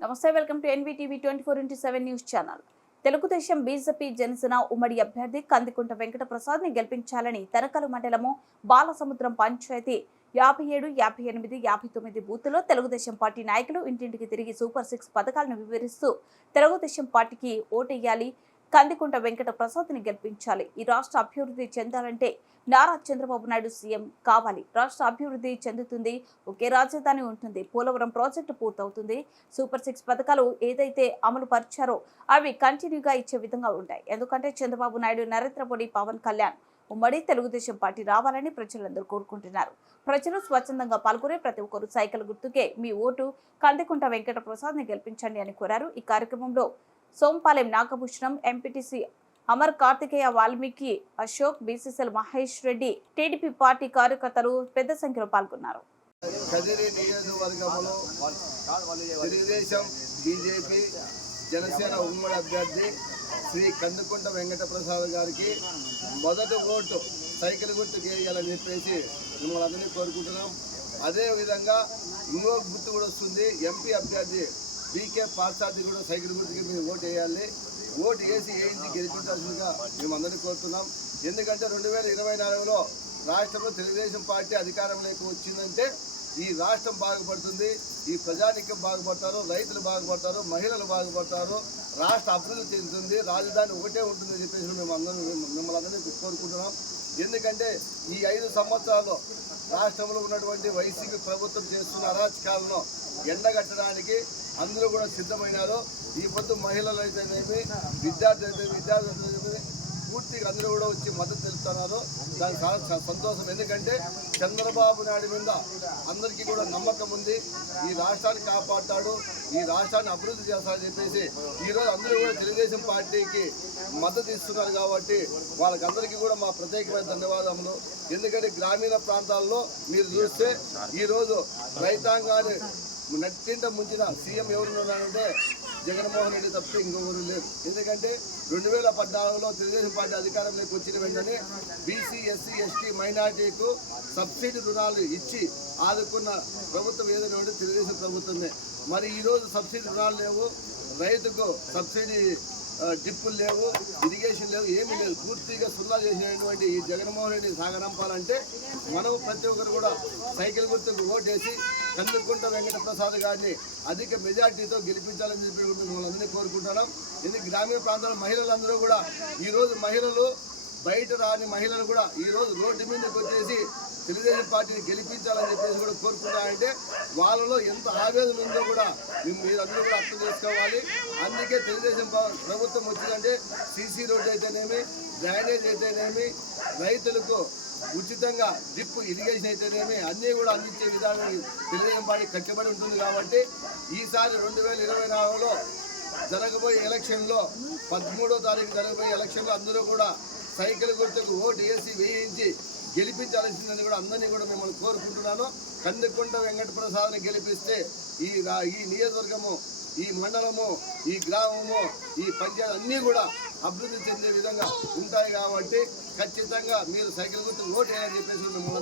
నమస్తే welcome to NVTV twenty four into seven news channel. Telugu Desam BJP Janasena ఉమ్మడి అభ్యర్థి కందికుంట వెంకట ప్రసాద్ని గెలిపించాలని తనకలు మండలము బాలసముద్రం పంచాయతీ యాభై ఏడు యాభై ఎనిమిది యాభై తొమ్మిది బూత్లో తెలుగుదేశం పార్టీ నాయకులు ఇంటింటికి తిరిగి సూపర్ సిక్స్ పథకాలను వివరిస్తూ తెలుగుదేశం పార్టీకి ఓటెయ్యాలి కందికుంట వెంకట ప్రసాద్ని గెలిపించాలి. ఈ రాష్ట్ర అభివృద్ధి చెందాలంటే నారా చంద్రబాబు నాయుడు సీఎం కావాలి. రాష్ట్ర అభివృద్ధి చెందుతుంది ఒకే రాజధాని ఉంటుంది పోలవరం ప్రాజెక్టు పూర్తవుతుంది సూపర్ సిక్స్ పథకాలు ఏదైతే అమలు పరిచారో అవి కంటిన్యూగా ఇచ్చే విధంగా ఉంటాయి. ఎందుకంటే చంద్రబాబు నాయుడు నరేంద్ర మోడీ పవన్ కళ్యాణ్ ఉమ్మడి తెలుగుదేశం పార్టీ రావాలని ప్రజలందరూ కోరుకుంటున్నారు. ప్రజలు స్వచ్ఛందంగా పాల్గొనే ప్రతి ఒక్కరు సైకిల్ గుర్తుకే మీ ఓటు. కందికుంట వెంకట ప్రసాద్ని గెలిపించండి అని కోరారు. ఈ కార్యక్రమంలో Sompalem Nagabhushanam MPTC Amar Karthikeya Valmiki Ashok BCCL Mahesh Reddy TDP party కార్యకర్తలు పెద్ద సంఖ్యలో పాల్గొన్నారు. తెలుగుదేశం బీజేపీ జనసేన ఉమ్మడి అభ్యర్థి శ్రీ కందుకుంట వెంకట ప్రసాద్ గారికి మొదటి ఓటు సైకిల్ గుర్తు వేయాలని చెప్పేసి మిమ్మల్ని అందరినీ కోరుకుంటున్నాం. అదేవిధంగా ఇంకో గుర్తు కూడా వస్తుంది ఎంపీ అభ్యర్థి బీకే పార్సాది కూడా సైకిల్ గుర్తుకి మీరు ఓటు వేయాలి. ఓటు వేసి వేయించి గెలిపించాల్సిందిగా మేము కోరుతున్నాం. ఎందుకంటే రెండు వేల ఇరవై నాలుగులో రాష్ట్రంలో తెలుగుదేశం పార్టీ అధికారంలోకి వచ్చిందంటే ఈ రాష్ట్రం బాగుపడుతుంది. ఈ ప్రజానికం బాగుపడతారు రైతులు బాగుపడతారు మహిళలు బాగుపడతారు రాష్ట్ర అభివృద్ధి చెందుతుంది రాజధాని ఒకటే ఉంటుందని చెప్పేసి మేము అందరం మిమ్మల్ని అందరినీ కోరుకుంటున్నాం. ఎందుకంటే ఈ ఐదు సంవత్సరాల్లో రాష్ట్రంలో ఉన్నటువంటి వైసీపీ ప్రభుత్వం చేస్తున్న అరాచకాలను ఎండగట్టడానికి అందరూ కూడా సిద్ధమైనారు. ఈ పొద్దు మహిళలు అయితేనేమి విద్యార్థి అయితే విద్యార్థులు పూర్తిగా అందరూ కూడా వచ్చి మద్దతు తెలుపుతున్నారు. దానికి చాలా చాలా సంతోషం. ఎందుకంటే చంద్రబాబు నాయుడు మీద అందరికీ కూడా నమ్మకం ఉంది. ఈ రాష్ట్రాన్ని కాపాడతాడు ఈ రాష్ట్రాన్ని అభివృద్ధి చేస్తాడని చెప్పేసి ఈరోజు అందరూ కూడా తెలుగుదేశం పార్టీకి మద్దతు ఇస్తున్నారు కాబట్టి వాళ్ళకందరికీ కూడా మా ప్రత్యేకమైన ధన్యవాదములు. ఎందుకంటే గ్రామీణ ప్రాంతాల్లో మీరు చూస్తే ఈరోజు రైతాంగాన్ని నట్టింట ముంచిన సీఎం ఎవరున్నారంటే జగన్మోహన్ రెడ్డి తప్ప ఇంకొకరు లేరు. ఎందుకంటే రెండు వేల పద్నాలుగులో తెలుగుదేశం పార్టీ అధికారంలోకి వచ్చిన వెంటనే బీసీ ఎస్సీ ఎస్టీ మైనార్టీకు సబ్సిడీ రుణాలు ఇచ్చి ఆదుకున్న ప్రభుత్వం ఏదైనా ఉంటే తెలుగుదేశం ప్రభుత్వమే. మరి ఈరోజు సబ్సిడీ రుణాలు లేవు. రైతుకు సబ్సిడీ ఆ, డిప్పులు లేవు ఇరిగేషన్ లేవు ఏమీ లేదు. పూర్తిగా సున్నా చేసినటువంటి ఈ జగన్మోహన్ రెడ్డి సాగరంపాలంటే మనం ప్రతి ఒక్కరు కూడా సైకిల్ గుర్తుకు ఓటేసి కందుకుంట వెంకట ప్రసాద్ గారిని అధిక మెజార్టీతో గెలిపించాలని చెప్పి మిమ్మల్ని అందరినీ కోరుకుంటున్నాం. ఇది గ్రామీణ ప్రాంతాల మహిళలందరూ కూడా ఈరోజు మహిళలు బయట రాని మహిళలు కూడా ఈరోజు రోడ్డు మీదకి వచ్చేసి తెలుగుదేశం పార్టీని గెలిపించాలని చెప్పేసి కూడా కోరుకుంటారంటే వాళ్ళలో ఎంత ఆవేదన ఉందో కూడా మేము మీరందరూ కూడా అర్థం చేసుకోవాలి. అందుకే తెలుగుదేశం ప్రభుత్వం వచ్చిందంటే సీసీ రోడ్డు అయితేనేమి డ్రైనేజ్ అయితేనేమి రైతులకు ఉచితంగా డ్రిప్ ఇరిగేషన్ అయితేనేమి అన్నీ కూడా అందించే విధానం తెలుగుదేశం పార్టీ కట్టుబడి ఉంటుంది కాబట్టి ఈసారి రెండు వేల ఇరవై నాలుగులో జరగబోయే ఎలక్షన్లో పదమూడో తారీఖు జరగబోయే ఎలక్షన్లో అందరూ కూడా సైకిల్ గుర్తుకు ఓటు వేసి వేయించి గెలిపించాల్సిందని కూడా అందరినీ కూడా మిమ్మల్ని కోరుకుంటున్నాను. కందికొండ వెంకటప్రసాద్ని గెలిపిస్తే ఈ ఈ నియోజకవర్గము ఈ మండలము ఈ గ్రామము ఈ పంచాయతీ అన్నీ కూడా అభివృద్ధి చెందే విధంగా ఉంటాయి కాబట్టి ఖచ్చితంగా మీరు సైకిల్ గుర్తు ఓటు వేయాలని చెప్పేసి మిమ్మల్ని